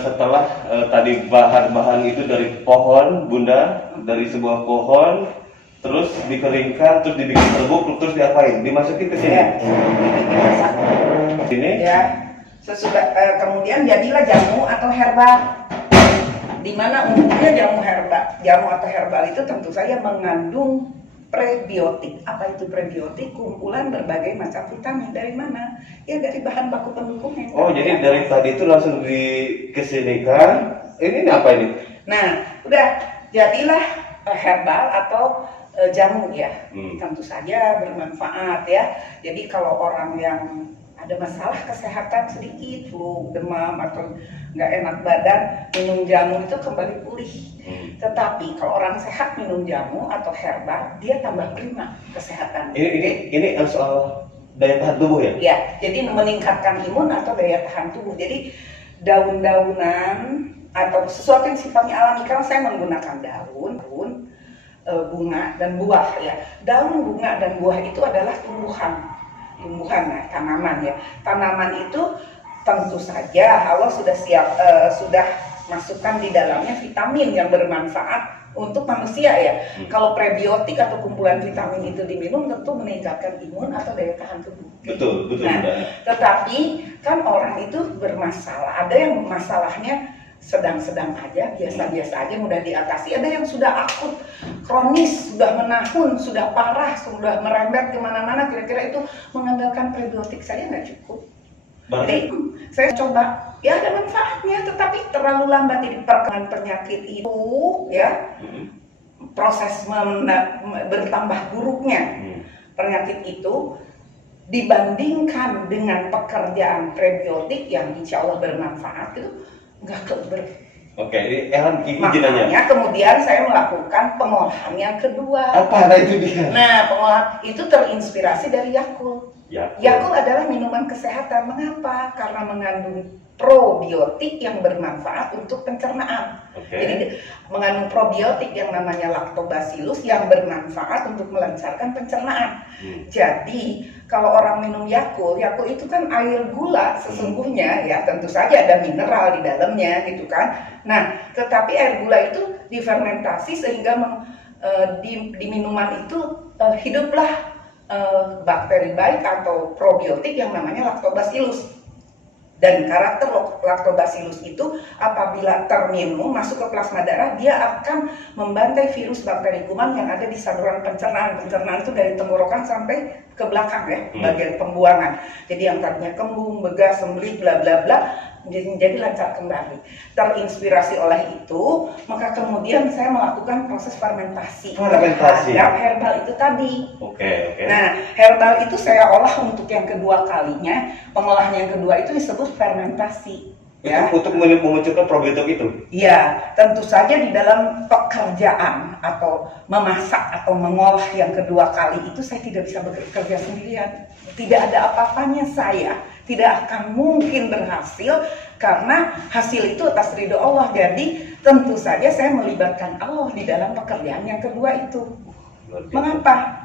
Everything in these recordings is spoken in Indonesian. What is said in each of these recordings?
setelah tadi bahan-bahan itu dari pohon, Bunda, dari sebuah pohon, terus dikeringkan, terus dibikin serbuk, terus diapain? Dimasukin ke sini. Ya, dimasak. Sini. Ya, sesudah kemudian jadilah jamu atau herbal. Di mana umumnya jamu atau herbal itu tentu saja mengandung prebiotik. Apa itu prebiotik? Kumpulan berbagai macam vitamin. Dari mana? Ya dari bahan baku pendukungnya. Oh, jadi dari tadi itu langsung dikesinikan. Ini apa ini? Nah, udah jadilah herbal atau jamu ya. Tentu saja bermanfaat ya. Jadi kalau orang yang ada masalah kesehatan sedikit, flu, demam atau nggak enak badan, minum jamu itu kembali pulih. Tetapi kalau orang sehat minum jamu atau herbal, dia tambah prima kesehatan. Ini soal daya tahan tubuh ya? Ya, jadi meningkatkan imun atau daya tahan tubuh. Jadi daun-daunan atau sesuatu yang sifatnya alami, karena saya menggunakan daun, bunga dan buah ya. Daun, bunga dan buah itu adalah tumbuhan nah, tanaman ya. Tanaman itu tentu saja Allah sudah sudah masukkan di dalamnya vitamin yang bermanfaat untuk manusia ya. Kalau prebiotik atau kumpulan vitamin itu diminum tentu meningkatkan imun atau daya tahan tubuh. Betul. Nah, tetapi kan orang itu bermasalah. Ada yang masalahnya sedang-sedang aja, biasa-biasa aja, mudah diatasi. Ada yang sudah akut, kronis, sudah menahun, sudah parah, sudah merembet kemana-mana. Kira-kira itu mengandalkan prebiotik saja nggak cukup. Jadi saya coba, ya ada manfaatnya, tetapi terlalu lambat. Jadi perkembangan penyakit itu, ya, proses bertambah buruknya penyakit itu dibandingkan dengan pekerjaan prebiotik yang insya Allah bermanfaat itu nggak keber. Oke, ini izin aja. Makanya kemudian saya melakukan pengolahan yang kedua. Apa itu dia? Nah, pengolahan itu terinspirasi dari Yakult. Yakult adalah minuman kesehatan. Mengapa? Karena mengandung probiotik yang bermanfaat untuk pencernaan. Jadi mengandung probiotik yang namanya lactobacillus yang bermanfaat untuk melancarkan pencernaan. Jadi kalau orang minum Yakult itu kan air gula sesungguhnya ya, tentu saja ada mineral di dalamnya gitu kan. Nah, tetapi air gula itu difermentasi sehingga di minuman itu hiduplah bakteri baik atau probiotik yang namanya lactobacillus. Dan karakter lactobacillus itu apabila terminum masuk ke plasma darah, dia akan membantai virus bakteri kuman yang ada di saluran pencernaan. Pencernaan itu dari tenggorokan sampai ke belakang ya, bagian pembuangan. Jadi yang tadinya kembung, begas, sembelit, bla bla bla, jadi lancar kembali. Terinspirasi oleh itu, maka kemudian saya melakukan proses fermentasi terhadap herbal itu tadi. Nah, herbal itu saya olah untuk yang kedua kalinya. Pengolahan yang kedua itu disebut fermentasi. Ya. Untuk memunculkan probiotik itu? Ya, tentu saja di dalam pekerjaan atau memasak atau mengolah yang kedua kali itu saya tidak bisa bekerja sendirian. Tidak ada apa-apanya saya. Tidak akan mungkin berhasil karena hasil itu atas ridho Allah. Jadi tentu saja saya melibatkan Allah di dalam pekerjaan yang kedua itu. Mengapa?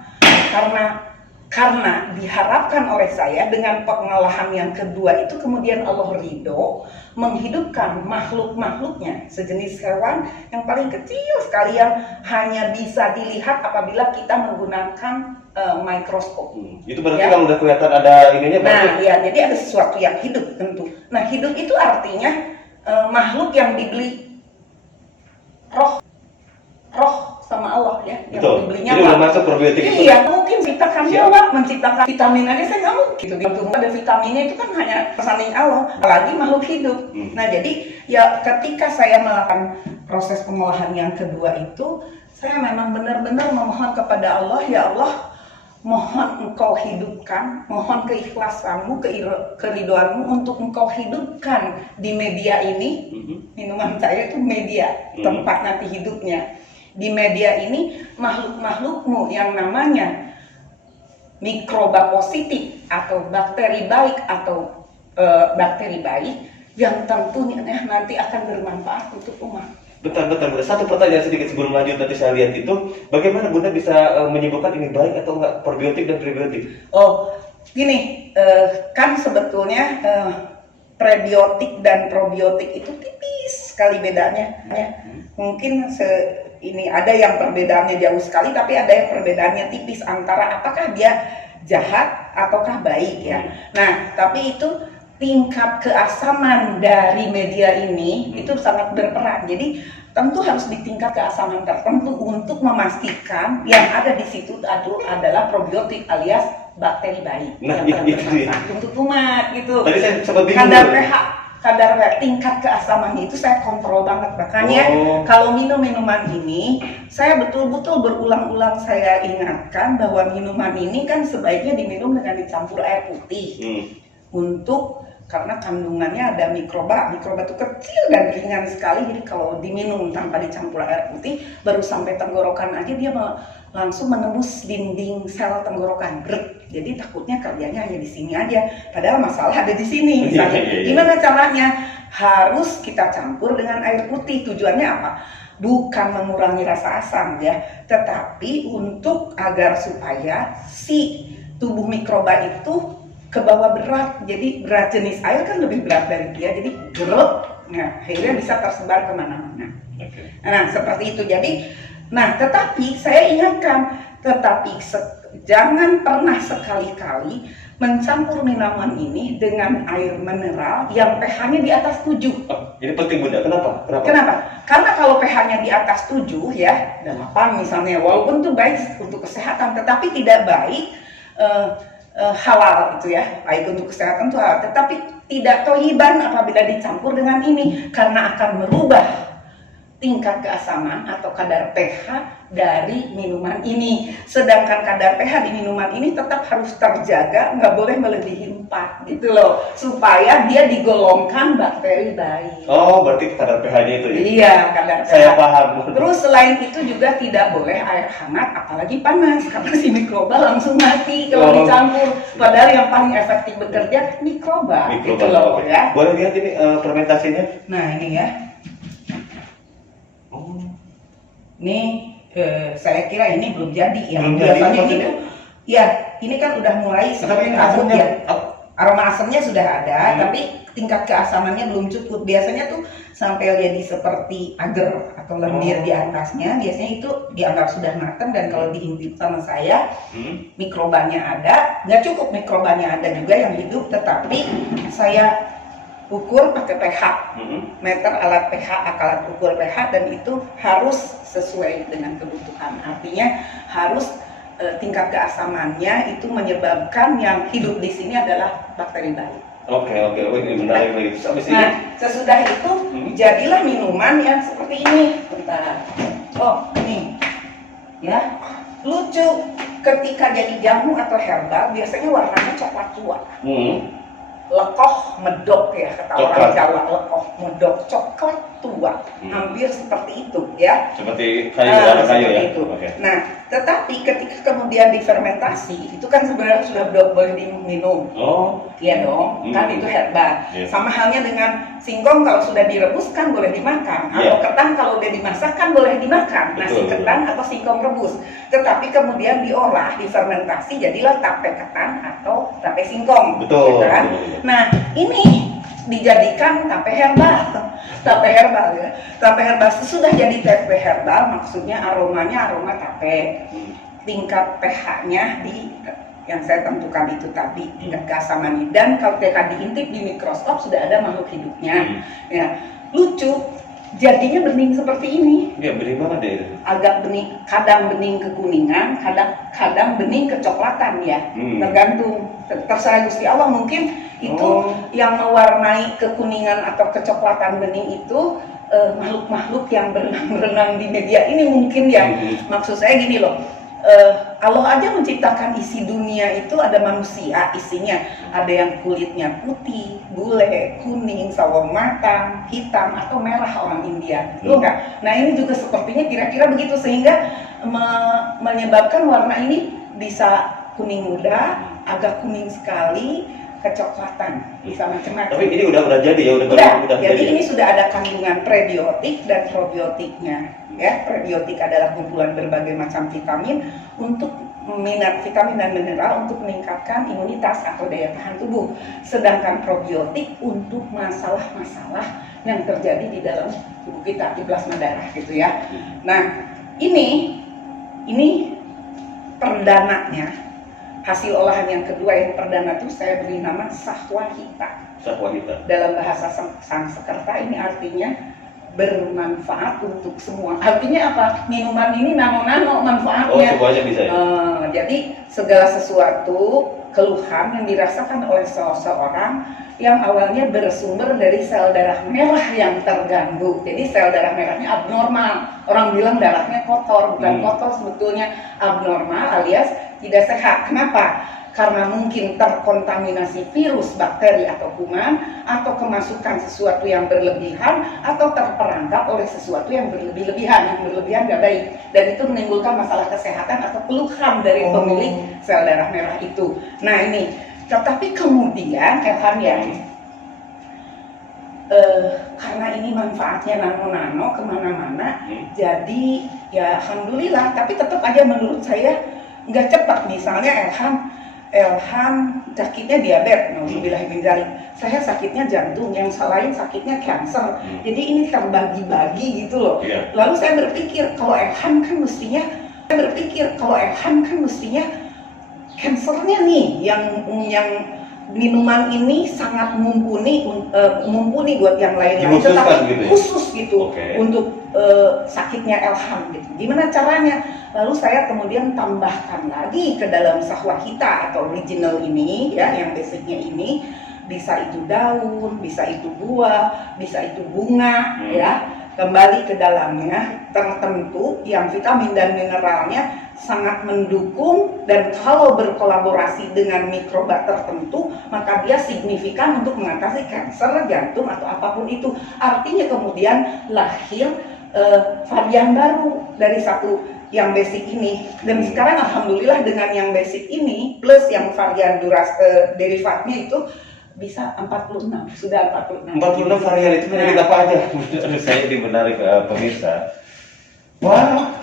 Karena diharapkan oleh saya dengan pengolahan yang kedua itu kemudian Allah ridho menghidupkan makhluk-makhluknya, sejenis hewan yang paling kecil sekali yang hanya bisa dilihat apabila kita menggunakan mikroskop. Itu berarti ya? Kalau udah kelihatan ada ininya berarti? Nah ya, jadi ada sesuatu yang hidup tentu. Nah hidup itu artinya makhluk yang dibeli roh sama Allah ya. Betul. Yang jadi udah masuk probiotik itu. Iya, mungkin menciptakan nyawa, menciptakan vitamin aja saya nggak mungkin. Gitu. Di tubuh ada vitaminnya itu kan hanya pesaning Allah, apalagi makhluk hidup. Nah jadi ya ketika saya melakukan proses pengolahan yang kedua itu, saya memang benar-benar memohon kepada Allah, ya Allah, mohon engkau hidupkan, mohon keikhlasanmu, keridhoanmu untuk engkau hidupkan di media ini. Minuman saya itu media, tempat nanti hidupnya. Di media ini makhluk-makhlukmu yang namanya mikroba positif atau bakteri baik atau bakteri baik yang tentunya nanti akan bermanfaat untuk umat. Bentar. Satu pertanyaan sedikit sebelum lanjut nanti saya lihat itu, bagaimana Bunda bisa menyimpulkan ini baik atau enggak probiotik dan prebiotik? Oh, gini, kan sebetulnya prebiotik dan probiotik itu tipis sekali bedanya. Mungkin ini ada yang perbedaannya jauh sekali, tapi ada yang perbedaannya tipis antara apakah dia jahat ataukah baik ya. Nah, tapi itu tingkat keasaman dari media ini itu sangat berperan. Jadi tentu harus di tingkat keasaman tertentu untuk memastikan yang ada di situ adalah probiotik alias bakteri baik nah, yang itu bermanfaat untuk umat gitu. Tadi saya sempat bingung. Kadar tingkat keasamannya itu saya kontrol banget. Makanya kalau minum minuman ini, saya betul-betul berulang-ulang saya ingatkan bahwa minuman ini kan sebaiknya diminum dengan dicampur air putih. Karena kandungannya ada mikroba itu kecil dan ringan sekali, jadi kalau diminum tanpa dicampur air putih, baru sampai tenggorokan aja dia langsung menembus dinding sel tenggorokan. Jadi takutnya kerjanya hanya di sini aja, padahal masalah ada di sini. Misalnya, gimana caranya? Harus kita campur dengan air putih. Tujuannya apa? Bukan mengurangi rasa asam ya, tetapi untuk agar supaya si tubuh mikroba itu ke bawah berat. Jadi berat jenis air kan lebih berat dari dia, jadi akhirnya bisa tersebar kemana-mana. Nah seperti itu. Jadi tetapi saya ingatkan, jangan pernah sekali-kali mencampur minuman ini dengan air mineral yang pH-nya di atas 7. Ini penting Bunda, kenapa? Karena kalau pH-nya di atas 7 ya, 8 misalnya, walaupun itu baik untuk kesehatan, tetapi tidak baik halal itu ya, baik untuk kesehatan itu halal, tetapi tidak toyiban apabila dicampur dengan ini, karena akan merubah tingkat keasaman atau kadar pH dari minuman ini. Sedangkan kadar pH di minuman ini tetap harus terjaga, nggak boleh melebihi 4 gitu loh, supaya dia digolongkan bakteri baik. Oh, berarti kadar pH-nya itu ya? Iya, kadar pH. Saya paham. Terus selain itu juga tidak boleh air hangat, apalagi panas, karena si mikroba langsung mati kalau dicampur. Padahal yang paling efektif bekerja mikroba gitu loh ya. Boleh lihat ini fermentasinya? Nah ini ya. Ini saya kira ini belum jadi ya. Biasanya itu ya, ini kan udah mulai seperti kabut ya. Aroma asamnya sudah ada, tapi tingkat keasamannya belum cukup. Biasanya tuh sampai jadi seperti agar atau lendir di atasnya. Biasanya itu dianggap sudah matang, dan kalau diintip sama saya, mikrobanya ada. Nggak cukup mikrobanya ada juga yang hidup, tetapi saya ukur pakai pH, meter alat pH, alat ukur pH, dan itu harus sesuai dengan kebutuhan. Artinya harus tingkat keasamannya itu menyebabkan yang hidup di sini adalah bakteri baik. Oke, ini menarik lagi. Nah, sesudah itu jadilah minuman yang seperti ini. Bentar. Oh, ini. Ya. Lucu, ketika jadi jamu atau herbal biasanya warnanya coklat tua. Lekoh medok ya, kata orang Jawa, lekoh medok, coklat tua, hampir seperti itu ya. Seperti kayu ya. Itu. Nah, tetapi ketika kemudian difermentasi, itu kan sebenarnya sudah boleh diminum. Iya dong, kan itu herbal. Sama halnya dengan singkong, kalau sudah direbus kan boleh dimakan, atau ketan kalau udah dimasak kan boleh dimakan, nasi ketan atau singkong rebus. Tetapi kemudian diolah, difermentasi, jadilah tape ketan atau tape singkong. Betul. Kan? Nah, ini dijadikan tape herbal. Tape herbal ya. Tape herbal sesudah jadi tape herbal, maksudnya aromanya aroma tape. Tingkat pH-nya yang saya tentukan itu tadi, tingkat keasaman. Dan kalau pH diintip di mikroskop sudah ada makhluk hidupnya. Ya, lucu. Jadinya bening seperti ini. Ya, bening mana deh? Agak bening, kadang bening kekuningan, kadang bening kecoklatan ya. Tergantung, terserah Gusti Allah. Mungkin itu yang mewarnai kekuningan atau kecoklatan bening itu makhluk-makhluk yang berenang di media ini mungkin ya. Maksud saya gini loh. Allah aja menciptakan isi dunia itu ada manusia isinya, ada yang kulitnya putih, bule, kuning, sawo matang, hitam atau merah orang India, enggak? Nah ini juga sepertinya kira-kira begitu, sehingga menyebabkan warna ini bisa kuning muda, agak kuning sekali, kecoklatan, bisa macam-macam. Tapi ini udah jadi ya, udah jadi ini sudah ada kandungan prebiotik dan probiotiknya. Ya, prebiotik adalah kumpulan berbagai macam vitamin untuk vitamin dan mineral untuk meningkatkan imunitas atau daya tahan tubuh. Sedangkan probiotik untuk masalah-masalah yang terjadi di dalam tubuh kita, di plasma darah gitu ya. Nah, ini perdananya, hasil olahan yang kedua yang perdana itu saya beri nama sahwahita. Sahwahita. Dalam bahasa Sanskerta ini artinya bermanfaat untuk semua. Artinya apa? Minuman ini nano-nano manfaatnya. Oh, semuanya bisa ya? Jadi segala sesuatu keluhan yang dirasakan oleh seseorang yang awalnya bersumber dari sel darah merah yang terganggu. Jadi sel darah merahnya abnormal. Orang bilang darahnya kotor, bukan kotor, sebetulnya abnormal alias tidak sehat. Kenapa? Karena mungkin terkontaminasi virus, bakteri atau kuman, atau kemasukan sesuatu yang berlebihan, atau terperangkap oleh sesuatu yang berlebihan. Yang berlebihan gak baik, dan itu menimbulkan masalah kesehatan atau keluhan dari pemilik sel darah merah itu. Nah ini, tetapi kemudian Elham ya, karena ini manfaatnya nano-nano kemana-mana, jadi ya alhamdulillah, tapi tetap aja menurut saya nggak cepat. Misalnya Elham sakitnya diabetes, nauzubillahiminzalik. Saya sakitnya jantung, yang lain sakitnya kanker. Jadi ini terbagi-bagi gitu loh. Lalu saya berpikir kalau Elham kan mestinya, kansernya nih yang minuman ini sangat mumpuni buat yang lain-lain, tetapi gitu ya? Khusus gitu untuk sakitnya Elham gitu. Gimana caranya? Lalu saya kemudian tambahkan lagi ke dalam sahwahita atau original ini ya, yang basicnya ini, bisa itu daun, bisa itu buah, bisa itu bunga ya, kembali ke dalamnya tertentu yang vitamin dan mineralnya sangat mendukung, dan kalau berkolaborasi dengan mikroba tertentu maka dia signifikan untuk mengatasi kanker jantung atau apapun itu. Artinya kemudian lahir varian baru dari satu yang basic ini, dan sekarang alhamdulillah dengan yang basic ini plus yang varian derivatnya itu bisa 46, sudah 46 varian itu penyakit apa aja? Saya dibenari ke pemirsa. Wah,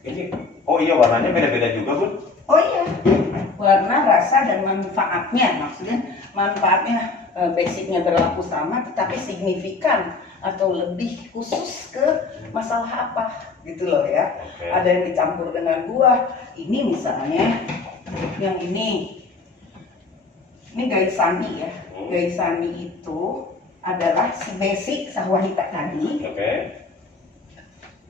ini, oh iya warnanya beda-beda juga Bun? Oh iya, warna, rasa, dan manfaatnya. Maksudnya manfaatnya basicnya berlaku sama, tetapi signifikan atau lebih khusus ke masalah apa gitu loh ya. Ada yang dicampur dengan buah. Ini misalnya yang ini gaisani ya. Gaisani itu adalah si basic sahwahita tadi.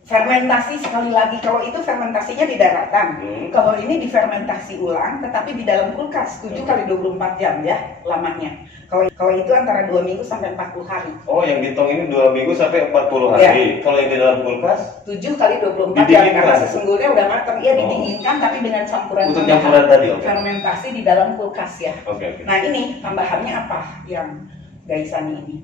Fermentasi sekali lagi, kalau itu fermentasinya di daratan, kalau ini difermentasi ulang tetapi di dalam kulkas 7 kali 24 jam ya lamanya. Kalau itu antara 2 minggu sampai 40 hari. Oh, yang di tong ini 2 minggu sampai 40 hari. Ya. Kalau yang di dalam kulkas 7 kali 24 jam, karena sesungguhnya udah matang. Iya, didinginkan tapi dengan campuran tadi. Fermentasi di dalam kulkas ya. Nah, ini tambahannya apa yang gaisani ini?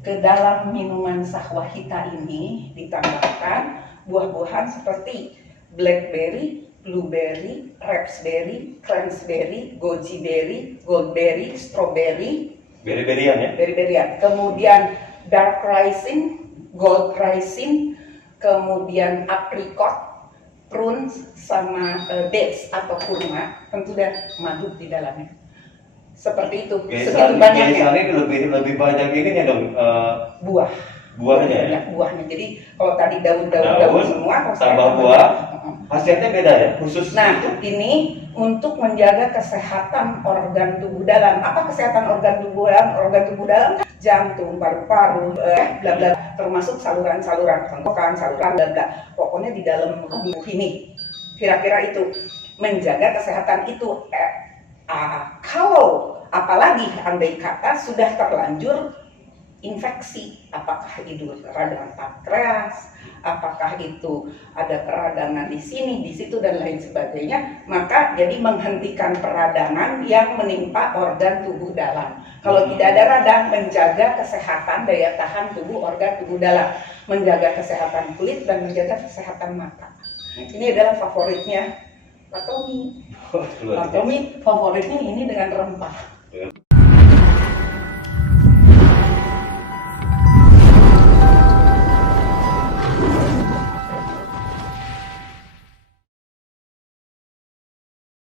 Ke dalam minuman sahwahita ini ditambahkan buah-buahan seperti blackberry, blueberry, raspberry, cranberry, goji berry, goldberry, strawberry, beri-berian ya? Beri-berian. Kemudian dark raisin, gold raisin, kemudian apricot, prunes, sama dates atau kurma, tentu dan madu di dalamnya. Seperti itu. Segitu banyaknya. Ini lebih banyak ininya dong. Buahnya. Buahnya. Jadi kalau tadi daun semua, tambah buah, hasilnya beda ya, khusus. Nah, ini untuk menjaga kesehatan organ tubuh dalam. Apa kesehatan organ tubuh dalam? Organ tubuh dalam jantung, paru-paru, bla bla, termasuk saluran-saluran tenggorokan, saluran bla bla. Pokoknya di dalam tubuh ini. Kira-kira itu menjaga kesehatan itu. Kalau apalagi andai kata sudah terlanjur infeksi, apakah itu radang pankreas, apakah itu ada peradangan di sini, di situ dan lain sebagainya, maka jadi menghentikan peradangan yang menimpa organ tubuh dalam. Kalau tidak ada radang, menjaga kesehatan daya tahan tubuh organ tubuh dalam, menjaga kesehatan kulit dan menjaga kesehatan mata. Ini adalah favoritnya Pak Tommy. Pak Tommy favoritnya ini dengan rempah.